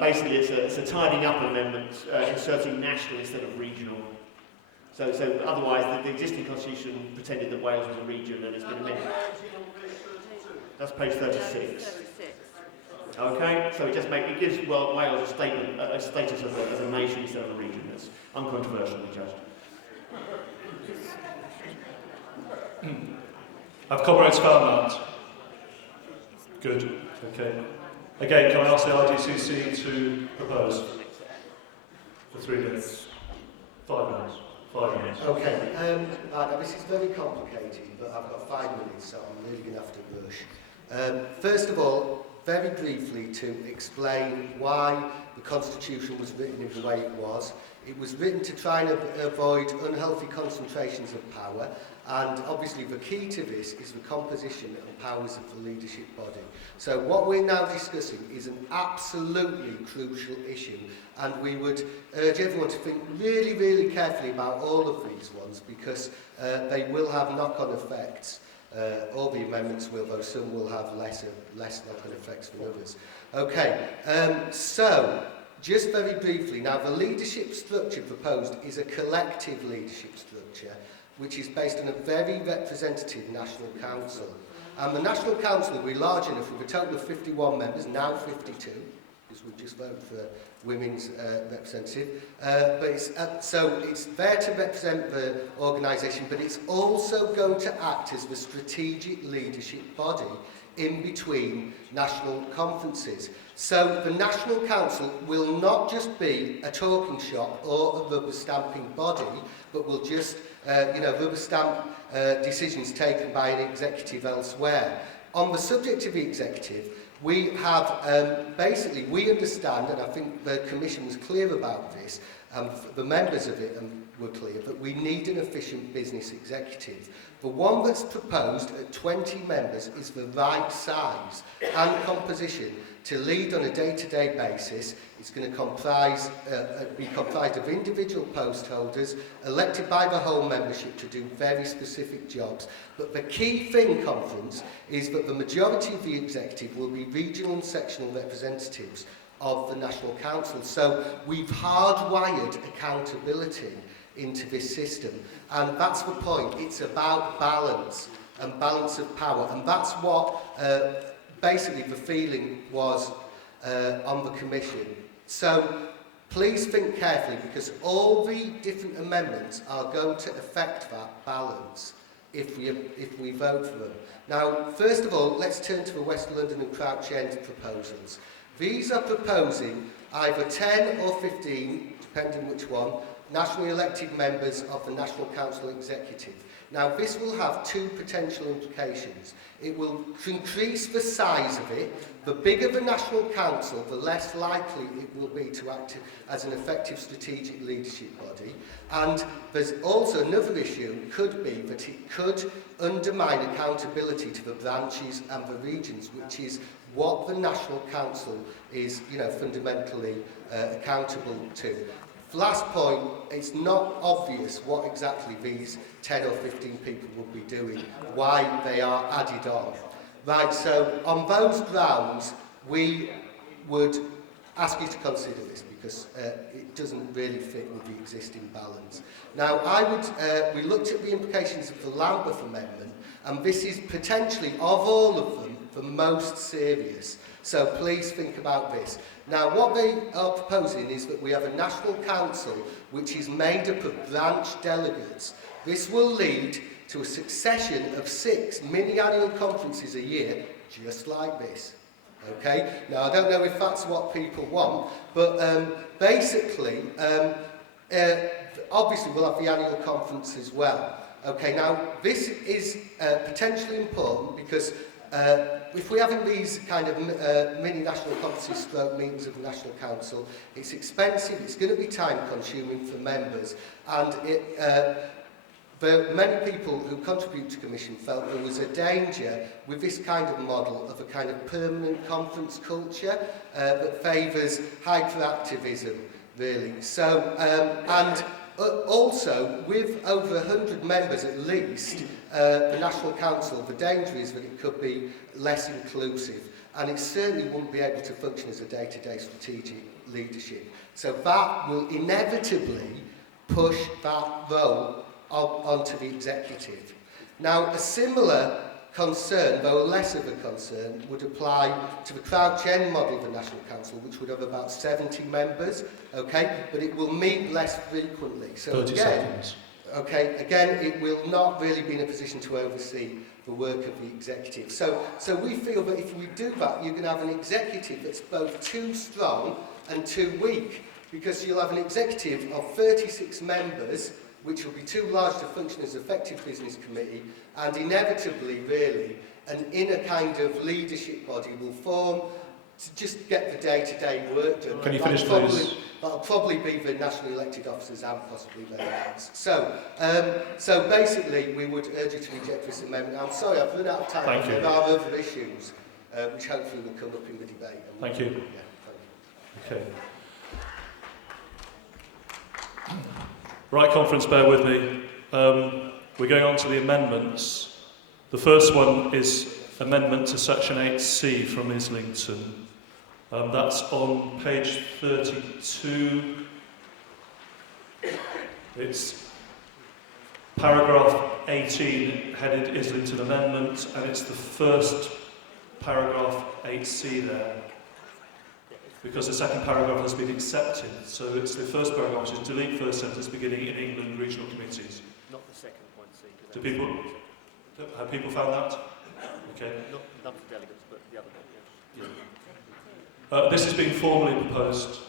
Basically, it's a tidying up amendment, inserting national instead of regional. So otherwise, the existing constitution pretended that Wales was a region, and it's been amended. That's page 36. Okay, so it gives Wales a status as a nation instead of a region. That's uncontroversially judged. Have comrades found that? Good. Okay. Again, can I ask the RDCC to propose for 3 minutes? 5 minutes. 5 minutes. Okay. Now this is very complicated, but I've got 5 minutes, so I'm really going to have to rush. First of all, very briefly to explain why the Constitution was written in the way it was. It was written to try and avoid unhealthy concentrations of power, and obviously the key to this is the composition and powers of the leadership body. So what we're now discussing is an absolutely crucial issue, and we would urge everyone to think really, really carefully about all of these ones, because they will have knock-on effects. All the amendments will, though some will have less knock-on effects than others. Okay, so just very briefly, now the leadership structure proposed is a collective leadership structure which is based on a very representative National Council. And the National Council will be large enough with a total of 51 members, now 52, because we've just voted for women's representative. So it's there to represent the organisation, but it's also going to act as the strategic leadership body in between national conferences. So the National Council will not just be a talking shop or a rubber stamping body, but will just rubber stamp decisions taken by an executive elsewhere. On the subject of the executive, we have, basically, we understand, and I think the Commission was clear about this, the members of it were clear, that we need an efficient business executive. The one that's proposed at 20 members is the right size and composition to lead on a day-to-day basis. It's going to be comprised of individual post holders elected by the whole membership to do very specific jobs. But the key thing, conference, is that the majority of the executive will be regional and sectional representatives of the National Council. So we've hardwired accountability into this system, and that's the point. It's about balance and balance of power, and that's what basically the feeling was on the Commission. So please think carefully, because all the different amendments are going to affect that balance if we vote for them. Now, first of all, let's turn to the West London and Crouch End proposals. These are proposing either 10 or 15, depending which one, nationally elected members of the National Council Executive. Now, this will have two potential implications. It will increase the size of it. The bigger the National Council, the less likely it will be to act as an effective strategic leadership body. And there's also another issue, could be that it could undermine accountability to the branches and the regions, which is what the National Council is, fundamentally accountable to. Last point, it's not obvious what exactly these 10 or 15 people will be doing, why they are added on. Right, so on those grounds, we would ask you to consider this, because it doesn't really fit with the existing balance. Now, we looked at the implications of the Lambeth Amendment, and this is potentially, of all of them, the most serious. So please think about this. Now, what they are proposing is that we have a National Council which is made up of branch delegates. This will lead to a succession of 6 mini-annual conferences a year, just like this. Okay? Now, I don't know if that's what people want, but basically, obviously we'll have the annual conference as well. Okay, now, this is potentially important because if we're having these kind of mini-national conferences, meetings of the National Council, it's expensive, it's going to be time-consuming for members, and many people who contribute to Commission felt there was a danger with this kind of model of a kind of permanent conference culture that favours hyperactivism, really. So, and also, with over 100 members at least, the National Council, the danger is that it could be less inclusive. and it certainly wouldn't be able to function as a day-to-day strategic leadership. So that will inevitably push that role onto the executive. Now, a similar concern, though less of a concern, would apply to the Crouch End model of the National Council, which would have about 70 members, okay, but it will meet less frequently. So 30 seconds. Okay, again, it will not really be in a position to oversee the work of the executive. So we feel that if we do that, you're going to have an executive that's both too strong and too weak, because you'll have an executive of 36 members, which will be too large to function as an effective business committee, and inevitably, really, an inner kind of leadership body will form to just get the day-to-day work done. Can you finish, please? That'll probably be the nationally elected officers and possibly their aides. So basically, we would urge you to reject this amendment. I'm sorry, I've run out of time. Thank you. There are other issues which hopefully will come up in the debate. Thank you. Yeah, thank you. Okay. Right, conference, bear with me. We're going on to the amendments. The first one is amendment to section 8C from Islington. That's on page 32. It's paragraph 18, headed Islington Amendment, and it's the first paragraph 8C there, because the second paragraph has been accepted. So it's the first paragraph, which is delete first sentence beginning in England regional committees. Not the second point, C. Have people found that? Okay. Not for delegates, but the other one, yeah. This has been formally proposed.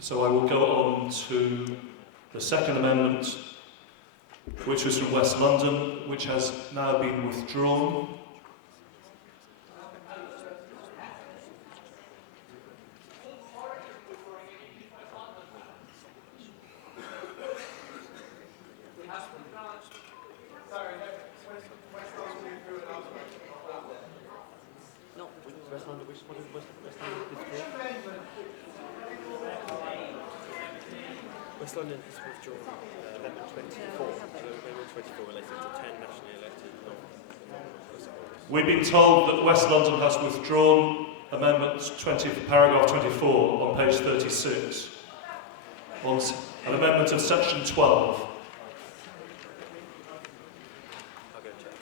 So I will go on to the second amendment, which was from West London, which has now been withdrawn. West London has withdrawn Amendment 24, so Amendment 24 related to 10 nationally elected non-political. We've been told that West London has withdrawn Amendment 20, paragraph 24 on page 36, on an amendment of section 12. I'll go and check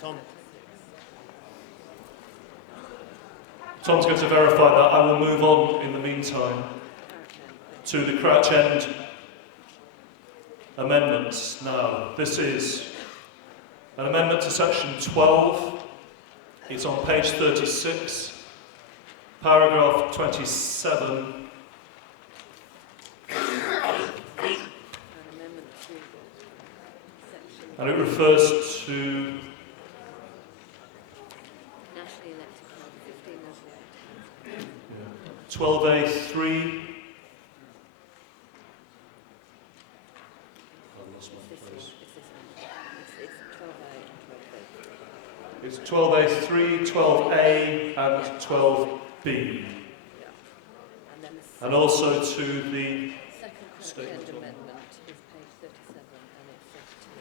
Tom. Tom's going to verify that. I will move on in the meantime to the Crouch End amendments now. This is an amendment to section 12. It's on page 36, paragraph 27. And it refers to 12A3. It's 12A3, 12A and 12B. And also to the second amendment is page 37 and it's 32.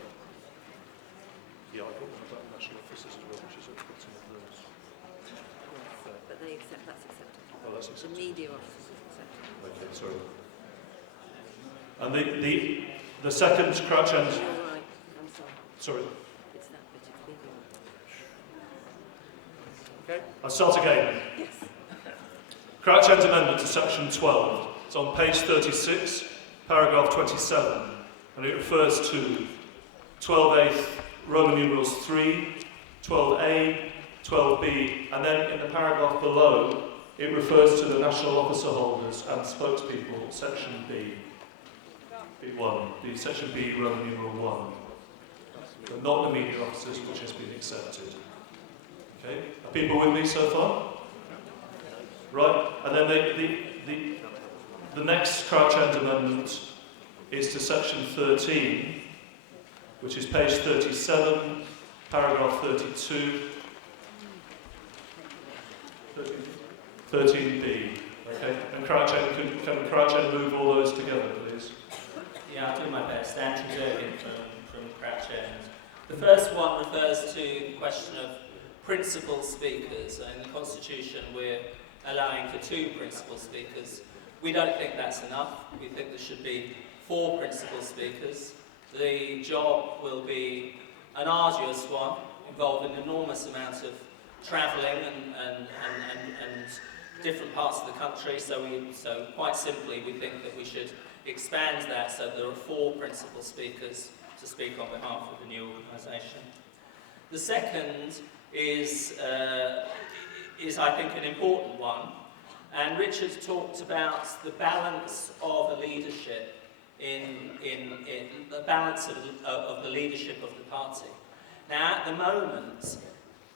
Yeah, I got one about national officers as well, which is at the bottom of those. Yes, but they accept, that's accepted. Oh, that's The accepted. media officers accepted. Okay, sorry. And the second Crouch End. You're right, I'm sorry. Sorry. It's that bit, it's media. Okay. I'll start again. Yes. Crouch End amendment to section 12. It's on page 36, paragraph 27, and it refers to 12A, Roman numerals 3, 12A, 12B, and then in the paragraph below, it refers to the national officer holders and spokespeople, section B. B1, the section B, Roman numeral 1. But not the media officers, which has been accepted. Okay, are people with me so far? Right, and then the next Crouch End amendment is to section 13, which is page 37, paragraph 32, 13B. Okay, and Crouch End, can Crouch End move all those together, please? Yeah, I'll do my best. Andrew Burgin from Crouch End. The first one refers to the question of principal speakers. In the Constitution, we're allowing for 2 principal speakers. We don't think that's enough. We think there should be 4 principal speakers. The job will be an arduous one, involving an enormous amount of travelling and different parts of the country. So quite simply, we think that we should expand that so there are 4 principal speakers to speak on behalf of the new organisation. The second is I think, an important one. And Richard talked about the balance of a leadership in the balance of the leadership of the party. Now, at the moment,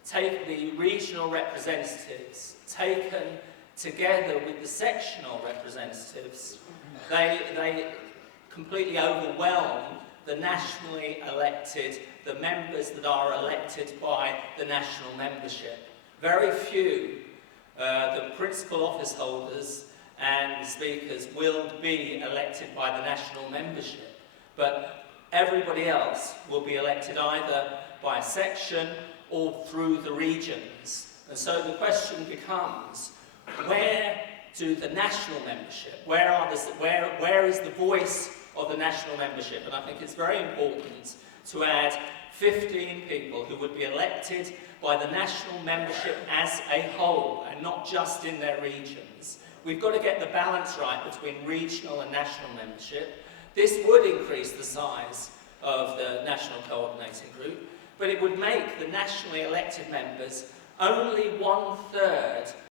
take the regional representatives taken together with the sectional representatives, they completely overwhelm the nationally elected, the members that are elected by the national membership. Very few, the principal office holders and speakers will be elected by the national membership, but everybody else will be elected either by a section or through the regions. And so the question becomes, where do the national membership, where is the voice of the national membership? And I think it's very important to add 15 people who would be elected by the national membership as a whole, and not just in their regions. We've got to get the balance right between regional and national membership. This would increase the size of the National Coordinating Group, but it would make the nationally elected members only 1/3